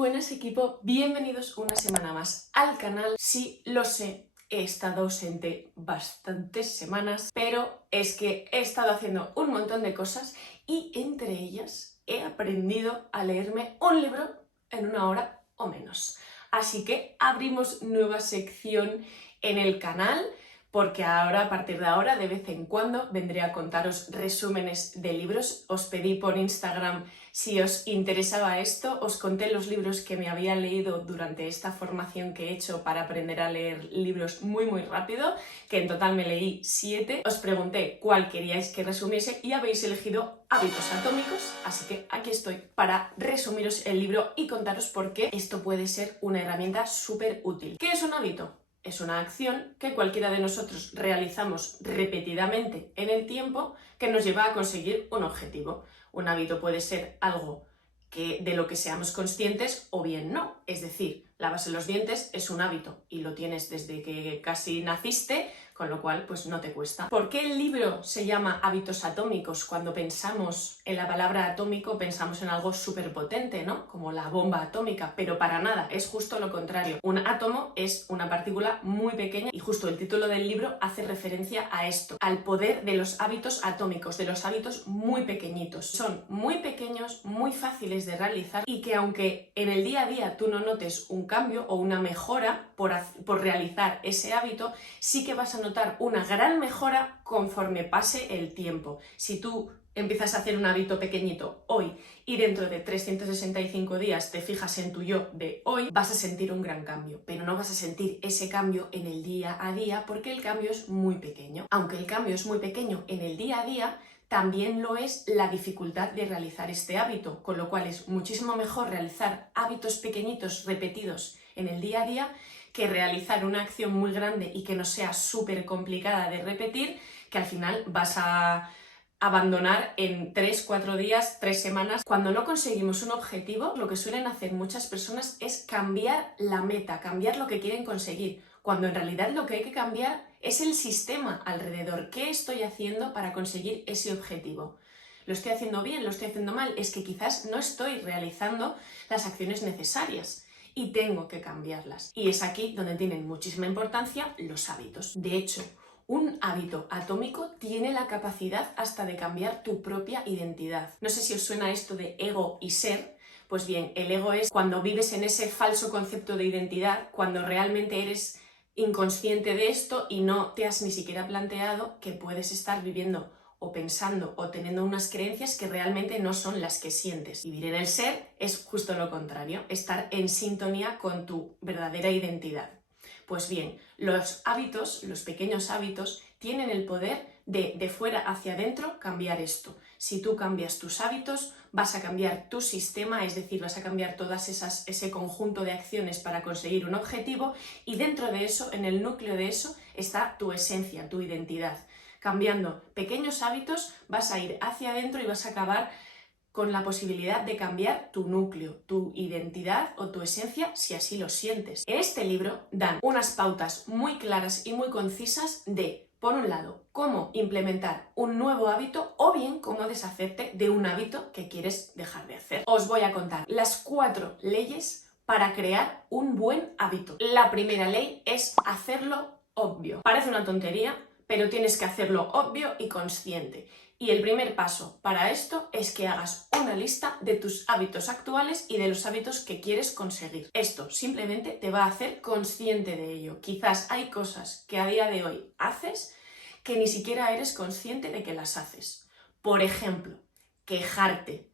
buenas, equipo, bienvenidos una semana más al canal. Sí, lo sé, he estado ausente bastantes semanas, pero es que he estado haciendo un montón de cosas y entre ellas he aprendido a leerme un libro en una hora o menos. Así que abrimos nueva sección en el canal, porque ahora, a partir de ahora, de vez en cuando vendré a contaros resúmenes de libros. Os pedí por Instagram si os interesaba esto, os conté los libros que me había leído durante esta formación que he hecho para aprender a leer libros muy rápido, que en total me leí 7. Os pregunté cuál queríais que resumiese y habéis elegido Hábitos Atómicos, así que aquí estoy para resumiros el libro y contaros por qué esto puede ser una herramienta súper útil. ¿Qué es un hábito? Es una acción que cualquiera de nosotros realizamos repetidamente en el tiempo que nos lleva a conseguir un objetivo. Un hábito puede ser algo de lo que seamos conscientes o bien no. Es decir, lavarse los dientes es un hábito y lo tienes desde que casi naciste, con lo cual pues no te cuesta. ¿Por qué el libro se llama Hábitos Atómicos? Cuando pensamos en la palabra atómico pensamos en algo súper potente, ¿no? Como la bomba atómica, pero para nada, es justo lo contrario. Un átomo es una partícula muy pequeña y justo el título del libro hace referencia a esto, al poder de los hábitos atómicos, de los hábitos muy pequeñitos. Son muy pequeños, muy fáciles de realizar y que aunque en el día a día tú no notes un cambio o una mejora por realizar ese hábito, sí que vas a notar una gran mejora conforme pase el tiempo. Si tú empiezas a hacer un hábito pequeñito hoy y dentro de 365 días te fijas en tu yo de hoy, vas a sentir un gran cambio, pero no vas a sentir ese cambio en el día a día porque el cambio es muy pequeño. Aunque el cambio es muy pequeño en el día a día, también lo es la dificultad de realizar este hábito, con lo cual es muchísimo mejor realizar hábitos pequeñitos repetidos en el día a día que realizar una acción muy grande y que no sea súper complicada de repetir, que al final vas a abandonar en 3, 4 días, 3 semanas. Cuando no conseguimos un objetivo, lo que suelen hacer muchas personas es cambiar la meta, cambiar lo que quieren conseguir, cuando en realidad lo que hay que cambiar es el sistema alrededor. ¿Qué estoy haciendo para conseguir ese objetivo? ¿Lo estoy haciendo bien? ¿Lo estoy haciendo mal? Es que quizás no estoy realizando las acciones necesarias y tengo que cambiarlas. Y es aquí donde tienen muchísima importancia los hábitos. De hecho, un hábito atómico tiene la capacidad hasta de cambiar tu propia identidad. No sé si os suena esto de ego y ser. Pues bien, el ego es cuando vives en ese falso concepto de identidad, cuando realmente eres inconsciente de esto y no te has ni siquiera planteado que puedes estar viviendo o pensando o teniendo unas creencias que realmente no son las que sientes. Vivir en el ser es justo lo contrario, estar en sintonía con tu verdadera identidad. Pues bien, los hábitos, los pequeños hábitos, tienen el poder de fuera hacia adentro cambiar esto. Si tú cambias tus hábitos, vas a cambiar tu sistema, es decir, vas a cambiar ese conjunto de acciones para conseguir un objetivo y dentro de eso, en el núcleo de eso, está tu esencia, tu identidad. Cambiando pequeños hábitos vas a ir hacia adentro y vas a acabar con la posibilidad de cambiar tu núcleo, tu identidad o tu esencia si así lo sientes. En este libro dan unas pautas muy claras y muy concisas de, por un lado, cómo implementar un nuevo hábito o bien cómo deshacerte de un hábito que quieres dejar de hacer. Os voy a contar las 4 leyes para crear un buen hábito. La primera ley es hacerlo obvio. Parece una tontería, pero tienes que hacerlo obvio y consciente. Y el primer paso para esto es que hagas una lista de tus hábitos actuales y de los hábitos que quieres conseguir. Esto simplemente te va a hacer consciente de ello. Quizás hay cosas que a día de hoy haces que ni siquiera eres consciente de que las haces. Por ejemplo, quejarte.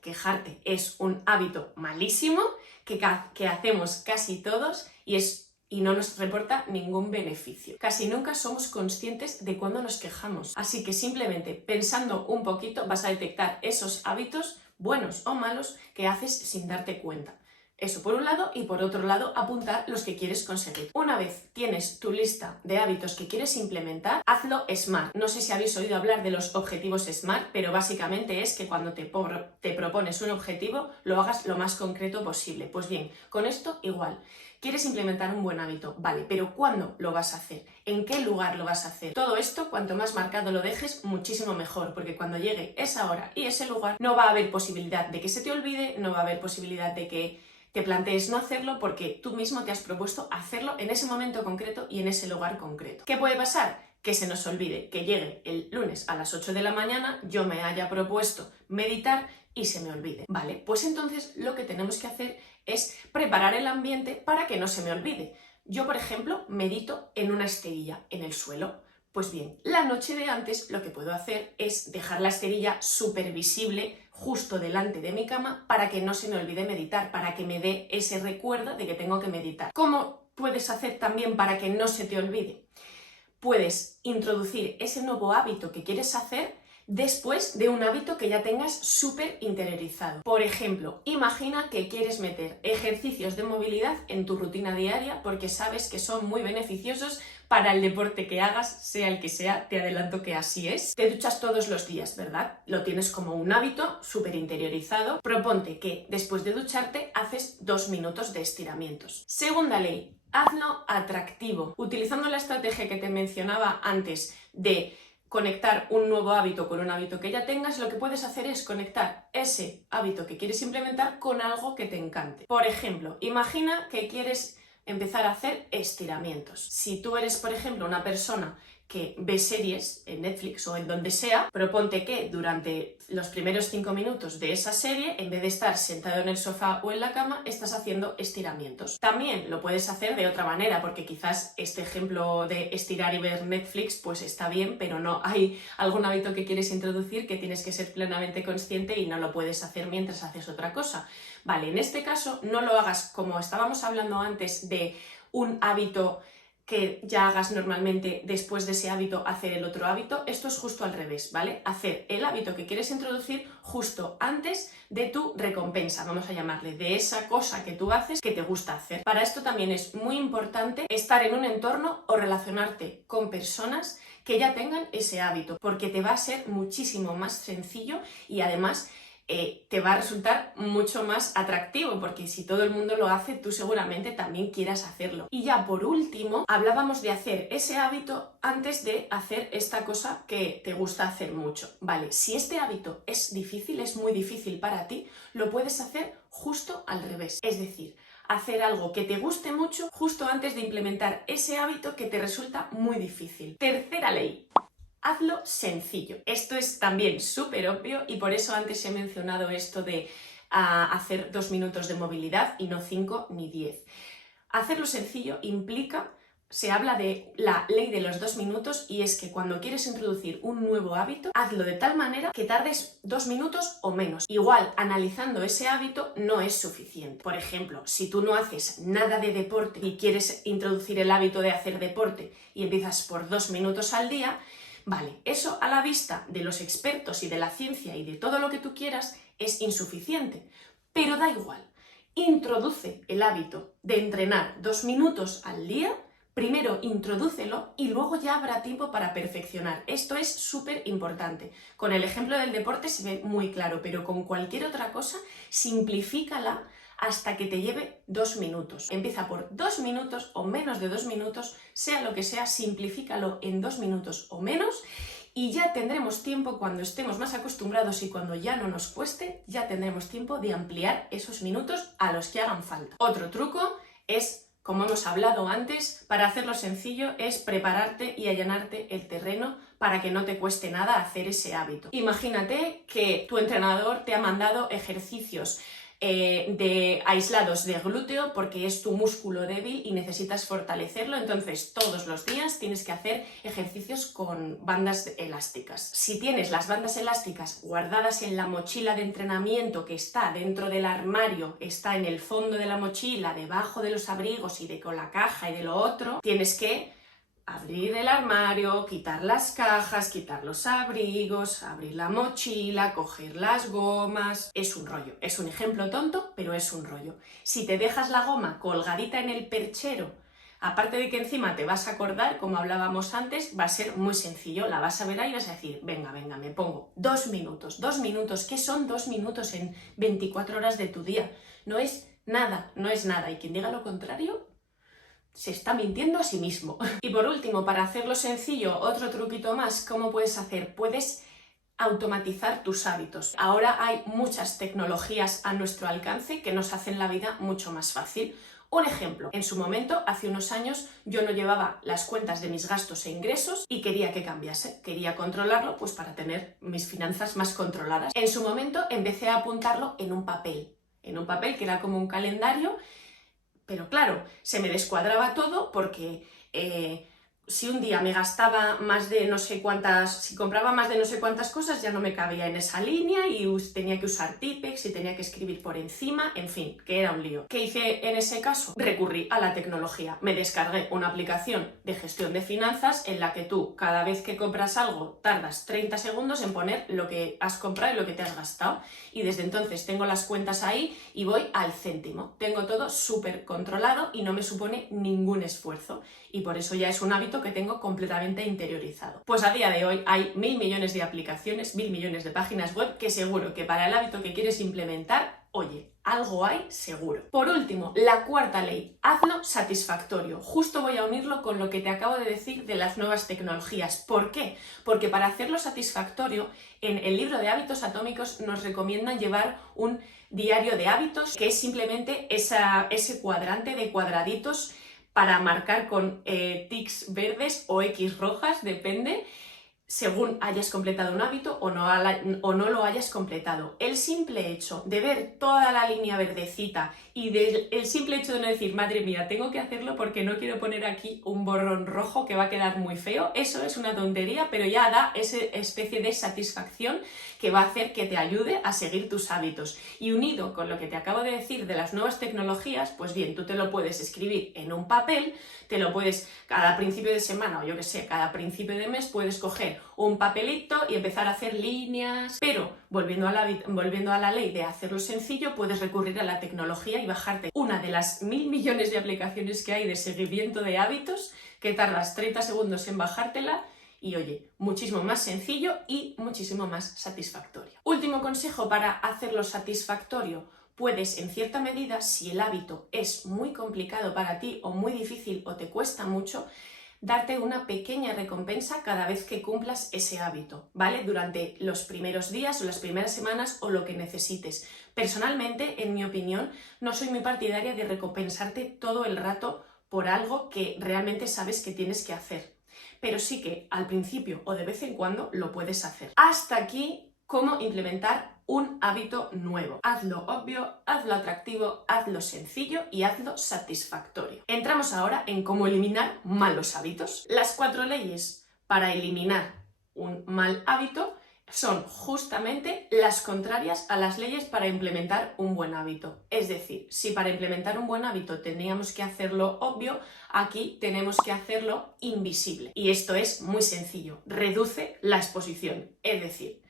Quejarte es un hábito malísimo que hacemos casi todos y no nos reporta ningún beneficio. Casi nunca somos conscientes de cuándo nos quejamos. Así que simplemente pensando un poquito vas a detectar esos hábitos, buenos o malos, que haces sin darte cuenta. Eso por un lado y por otro lado apuntar los que quieres conseguir. Una vez tienes tu lista de hábitos que quieres implementar, hazlo SMART. No sé si habéis oído hablar de los objetivos SMART, pero básicamente es que cuando te propones un objetivo lo hagas lo más concreto posible. Pues bien, con esto igual. ¿Quieres implementar un buen hábito? Vale, pero ¿cuándo lo vas a hacer? ¿En qué lugar lo vas a hacer? Todo esto, cuanto más marcado lo dejes, muchísimo mejor, porque cuando llegue esa hora y ese lugar, no va a haber posibilidad de que se te olvide, no va a haber posibilidad de que te plantees no hacerlo porque tú mismo te has propuesto hacerlo en ese momento concreto y en ese lugar concreto. ¿Qué puede pasar? Que se nos olvide, que llegue el lunes a las 8 de la mañana, yo me haya propuesto meditar y se me olvide. Vale, pues entonces lo que tenemos que hacer es preparar el ambiente para que no se me olvide. Yo, por ejemplo, medito en una esterilla, en el suelo. Pues bien, la noche de antes lo que puedo hacer es dejar la esterilla súper visible justo delante de mi cama para que no se me olvide meditar, para que me dé ese recuerdo de que tengo que meditar. ¿Cómo puedes hacer también para que no se te olvide? Puedes introducir ese nuevo hábito que quieres hacer después de un hábito que ya tengas súper interiorizado. Por ejemplo, imagina que quieres meter ejercicios de movilidad en tu rutina diaria porque sabes que son muy beneficiosos para el deporte que hagas, sea el que sea, te adelanto que así es. Te duchas todos los días, ¿verdad? Lo tienes como un hábito súper interiorizado. Proponte que después de ducharte haces 2 minutos de estiramientos. Segunda ley. Hazlo atractivo. Utilizando la estrategia que te mencionaba antes de conectar un nuevo hábito con un hábito que ya tengas, lo que puedes hacer es conectar ese hábito que quieres implementar con algo que te encante. Por ejemplo, imagina que quieres empezar a hacer estiramientos. Si tú eres, por ejemplo, una persona que ve series en Netflix o en donde sea, proponte que durante los primeros 5 minutos de esa serie, en vez de estar sentado en el sofá o en la cama, estás haciendo estiramientos. También lo puedes hacer de otra manera, porque quizás este ejemplo de estirar y ver Netflix pues está bien, pero no hay algún hábito que quieres introducir que tienes que ser plenamente consciente y no lo puedes hacer mientras haces otra cosa. Vale, en este caso no lo hagas como estábamos hablando antes de un hábito que ya hagas normalmente, después de ese hábito hacer el otro hábito. Esto es justo al revés, ¿vale? Hacer el hábito que quieres introducir justo antes de tu recompensa, vamos a llamarle, de esa cosa que tú haces que te gusta hacer. Para esto también es muy importante estar en un entorno o relacionarte con personas que ya tengan ese hábito, porque te va a ser muchísimo más sencillo y además te va a resultar mucho más atractivo, porque si todo el mundo lo hace, tú seguramente también quieras hacerlo. Y ya por último, hablábamos de hacer ese hábito antes de hacer esta cosa que te gusta hacer mucho. Vale, si este hábito es difícil, es muy difícil para ti, lo puedes hacer justo al revés. Es decir, hacer algo que te guste mucho justo antes de implementar ese hábito que te resulta muy difícil. Tercera ley. Hazlo sencillo. Esto es también súper obvio y por eso antes he mencionado esto de hacer 2 minutos de movilidad y no 5 ni 10. Hacerlo sencillo implica, se habla de la ley de los 2 minutos y es que cuando quieres introducir un nuevo hábito, hazlo de tal manera que tardes 2 minutos o menos. Igual, analizando ese hábito no es suficiente. Por ejemplo, si tú no haces nada de deporte y quieres introducir el hábito de hacer deporte y empiezas por 2 minutos al día, vale, eso a la vista de los expertos y de la ciencia y de todo lo que tú quieras es insuficiente, pero da igual. Introduce el hábito de entrenar 2 minutos al día, primero introdúcelo y luego ya habrá tiempo para perfeccionar. Esto es súper importante. Con el ejemplo del deporte se ve muy claro, pero con cualquier otra cosa, simplifícala hasta que te lleve 2 minutos. Empieza por 2 minutos o menos de 2 minutos, sea lo que sea, simplifícalo en 2 minutos o menos y ya tendremos tiempo, cuando estemos más acostumbrados y cuando ya no nos cueste, ya tendremos tiempo de ampliar esos minutos a los que hagan falta. Otro truco es, como hemos hablado antes, para hacerlo sencillo es prepararte y allanarte el terreno para que no te cueste nada hacer ese hábito. Imagínate que tu entrenador te ha mandado ejercicios aislados de glúteo porque es tu músculo débil y necesitas fortalecerlo, entonces todos los días tienes que hacer ejercicios con bandas elásticas. Si tienes las bandas elásticas guardadas en la mochila de entrenamiento que está dentro del armario, está en el fondo de la mochila, debajo de los abrigos y con la caja y de lo otro, tienes que abrir el armario, quitar las cajas, quitar los abrigos, abrir la mochila, coger las gomas. Es un rollo. Es un ejemplo tonto, pero es un rollo. Si te dejas la goma colgadita en el perchero, aparte de que encima te vas a acordar, como hablábamos antes, va a ser muy sencillo. La vas a ver ahí y vas a decir, venga, me pongo 2 minutos. 2 minutos, ¿qué son 2 minutos en 24 horas de tu día? No es nada, no es nada. Y quien diga lo contrario se está mintiendo a sí mismo. Y por último, para hacerlo sencillo, otro truquito más, ¿cómo puedes hacer? Puedes automatizar tus hábitos. Ahora hay muchas tecnologías a nuestro alcance que nos hacen la vida mucho más fácil. Un ejemplo, en su momento, hace unos años, yo no llevaba las cuentas de mis gastos e ingresos y quería que cambiase. Quería controlarlo pues para tener mis finanzas más controladas. En su momento empecé a apuntarlo en un papel que era como un calendario, pero claro, se me descuadraba todo porque si un día me gastaba más de no sé cuántas, si compraba más de no sé cuántas cosas, ya no me cabía en esa línea y tenía que usar Tipex y tenía que escribir por encima, en fin, que era un lío. ¿Qué hice en ese caso? Recurrí a la tecnología. Me descargué una aplicación de gestión de finanzas en la que tú, cada vez que compras algo, tardas 30 segundos en poner lo que has comprado y lo que te has gastado. Y desde entonces tengo las cuentas ahí y voy al céntimo. Tengo todo súper controlado y no me supone ningún esfuerzo. Y por eso ya es un hábito que tengo completamente interiorizado. Pues a día de hoy hay 1000 millones de aplicaciones, 1000 millones de páginas web que seguro que para el hábito que quieres implementar, oye, algo hay seguro. Por último, la cuarta ley, hazlo satisfactorio. Justo voy a unirlo con lo que te acabo de decir de las nuevas tecnologías. ¿Por qué? Porque para hacerlo satisfactorio, en el libro de hábitos atómicos nos recomiendan llevar un diario de hábitos, que es simplemente ese cuadrante de cuadraditos para marcar con tics verdes o X rojas, depende, según hayas completado un hábito o no lo hayas completado. El simple hecho de ver toda la línea verdecita y el simple hecho de no decir, madre mía, tengo que hacerlo porque no quiero poner aquí un borrón rojo que va a quedar muy feo, eso es una tontería, pero ya da esa especie de satisfacción que va a hacer que te ayude a seguir tus hábitos. Y unido con lo que te acabo de decir de las nuevas tecnologías, pues bien, tú te lo puedes escribir en un papel, te lo puedes, cada principio de semana o yo que sé, cada principio de mes puedes coger un papelito y empezar a hacer líneas, pero volviendo a la ley de hacerlo sencillo, puedes recurrir a la tecnología y bajarte una de las 1000 millones de aplicaciones que hay de seguimiento de hábitos, que tardas 30 segundos en bajártela y oye, muchísimo más sencillo y muchísimo más satisfactorio. Último consejo para hacerlo satisfactorio. Puedes, en cierta medida, si el hábito es muy complicado para ti o muy difícil o te cuesta mucho, darte una pequeña recompensa cada vez que cumplas ese hábito, ¿vale? Durante los primeros días o las primeras semanas o lo que necesites. Personalmente, en mi opinión, no soy muy partidaria de recompensarte todo el rato por algo que realmente sabes que tienes que hacer. Pero sí que al principio o de vez en cuando lo puedes hacer. Hasta aquí, cómo implementar un hábito nuevo. Hazlo obvio, hazlo atractivo, hazlo sencillo y hazlo satisfactorio. Entramos ahora en cómo eliminar malos hábitos. Las 4 leyes para eliminar un mal hábito son justamente las contrarias a las leyes para implementar un buen hábito. Es decir, si para implementar un buen hábito teníamos que hacerlo obvio, aquí tenemos que hacerlo invisible. Y esto es muy sencillo. Reduce la exposición. Es decir,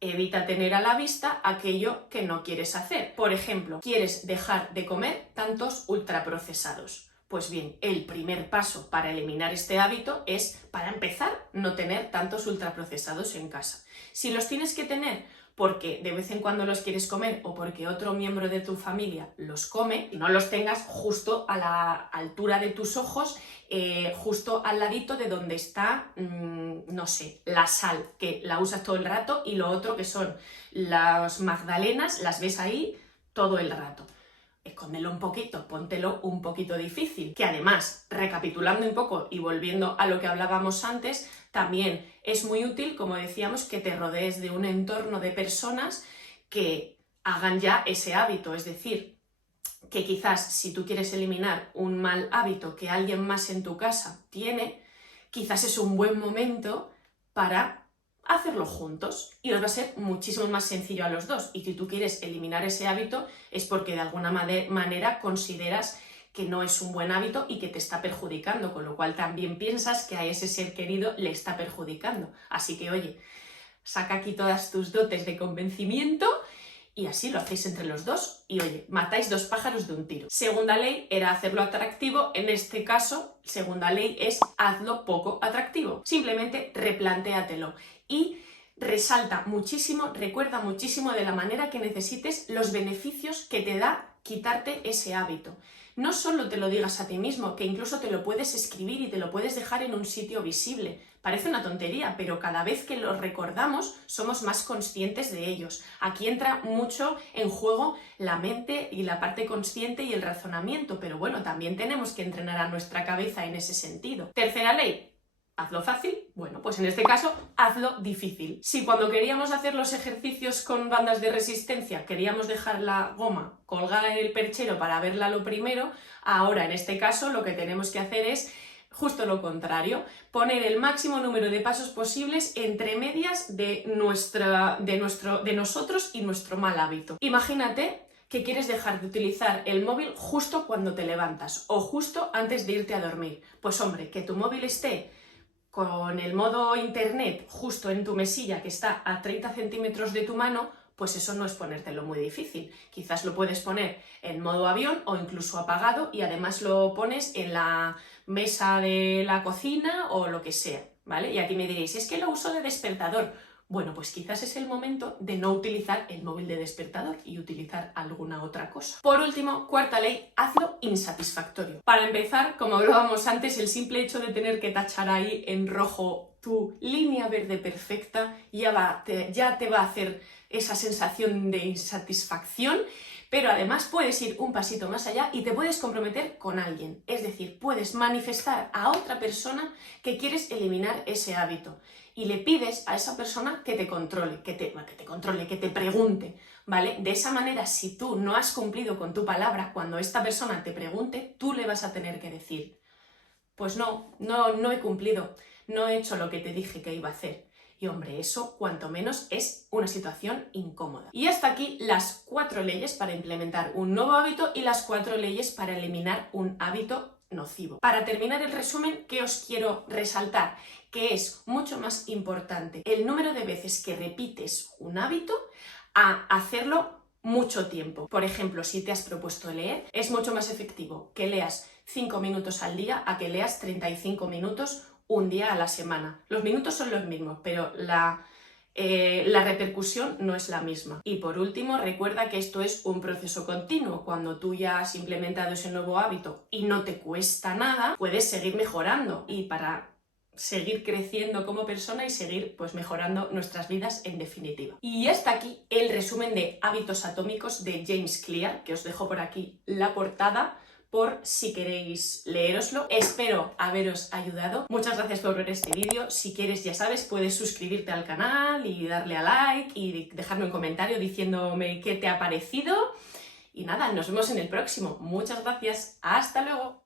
evita tener a la vista aquello que no quieres hacer. Por ejemplo, ¿quieres dejar de comer tantos ultraprocesados? Pues bien, el primer paso para eliminar este hábito es, para empezar, no tener tantos ultraprocesados en casa. Si los tienes que tener porque de vez en cuando los quieres comer o porque otro miembro de tu familia los come, no los tengas justo a la altura de tus ojos, justo al ladito de donde está, no sé, la sal, que la usas todo el rato, y lo otro que son las magdalenas, las ves ahí todo el rato. Escóndelo un poquito, póntelo un poquito difícil, que además, recapitulando un poco y volviendo a lo que hablábamos antes, también es muy útil, como decíamos, que te rodees de un entorno de personas que hagan ya ese hábito, es decir, que quizás si tú quieres eliminar un mal hábito que alguien más en tu casa tiene, quizás es un buen momento para hacerlo juntos y os va a ser muchísimo más sencillo a los dos. Y si tú quieres eliminar ese hábito es porque de alguna manera consideras que no es un buen hábito y que te está perjudicando, con lo cual también piensas que a ese ser querido le está perjudicando. Así que oye, saca aquí todas tus dotes de convencimiento y así lo hacéis entre los dos y oye, matáis 2 pájaros de un tiro. Segunda ley era hacerlo atractivo, en este caso, segunda ley es hazlo poco atractivo. Simplemente replantéatelo y resalta muchísimo, recuerda muchísimo de la manera que necesites los beneficios que te da quitarte ese hábito. No solo te lo digas a ti mismo, que incluso te lo puedes escribir y te lo puedes dejar en un sitio visible Parece una tontería, pero cada vez que los recordamos somos más conscientes de ellos. Aquí entra mucho en juego la mente y la parte consciente y el razonamiento, pero bueno, también tenemos que entrenar a nuestra cabeza en ese sentido. Tercera ley. ¿Hazlo fácil? Bueno, pues en este caso, hazlo difícil. Si cuando queríamos hacer los ejercicios con bandas de resistencia queríamos dejar la goma colgada en el perchero para verla lo primero, ahora en este caso lo que tenemos que hacer es justo lo contrario, poner el máximo número de pasos posibles entre medias de nosotros y nuestro mal hábito. Imagínate que quieres dejar de utilizar el móvil justo cuando te levantas o justo antes de irte a dormir. Pues hombre, que tu móvil esté con el modo internet justo en tu mesilla que está a 30 centímetros de tu mano, pues eso no es ponértelo muy difícil. Quizás lo puedes poner en modo avión o incluso apagado y además lo pones en la mesa de la cocina o lo que sea, ¿vale? Y aquí me diréis, es que lo uso de despertador. Bueno, pues quizás es el momento de no utilizar el móvil de despertador y utilizar alguna otra cosa. Por último, cuarta ley, hazlo insatisfactorio. Para empezar, como hablábamos antes, el simple hecho de tener que tachar ahí en rojo tu línea verde perfecta ya te va a hacer esa sensación de insatisfacción, pero además puedes ir un pasito más allá y te puedes comprometer con alguien. Es decir, puedes manifestar a otra persona que quieres eliminar ese hábito. Y le pides a esa persona que te controle, que te pregunte, ¿vale? De esa manera, si tú no has cumplido con tu palabra, cuando esta persona te pregunte, tú le vas a tener que decir, pues no he cumplido, no he hecho lo que te dije que iba a hacer. Y hombre, eso cuanto menos es una situación incómoda. Y hasta aquí las 4 leyes para implementar un nuevo hábito y las 4 leyes para eliminar un hábito nocivo. Para terminar el resumen, ¿qué os quiero resaltar? Que es mucho más importante el número de veces que repites un hábito a hacerlo mucho tiempo. Por ejemplo, si te has propuesto leer, es mucho más efectivo que leas 5 minutos al día a que leas 35 minutos un día a la semana. Los minutos son los mismos, pero la repercusión no es la misma. Y por último, recuerda que esto es un proceso continuo. Cuando tú ya has implementado ese nuevo hábito y no te cuesta nada, puedes seguir mejorando. Y para seguir creciendo como persona y seguir pues mejorando nuestras vidas en definitiva. Y hasta aquí el resumen de Hábitos Atómicos de James Clear, que os dejo por aquí la portada por si queréis leéroslo. Espero haberos ayudado. Muchas gracias por ver este vídeo. Si quieres, ya sabes, puedes suscribirte al canal y darle a like y dejarme un comentario diciéndome qué te ha parecido. Y nada, nos vemos en el próximo. Muchas gracias. ¡Hasta luego!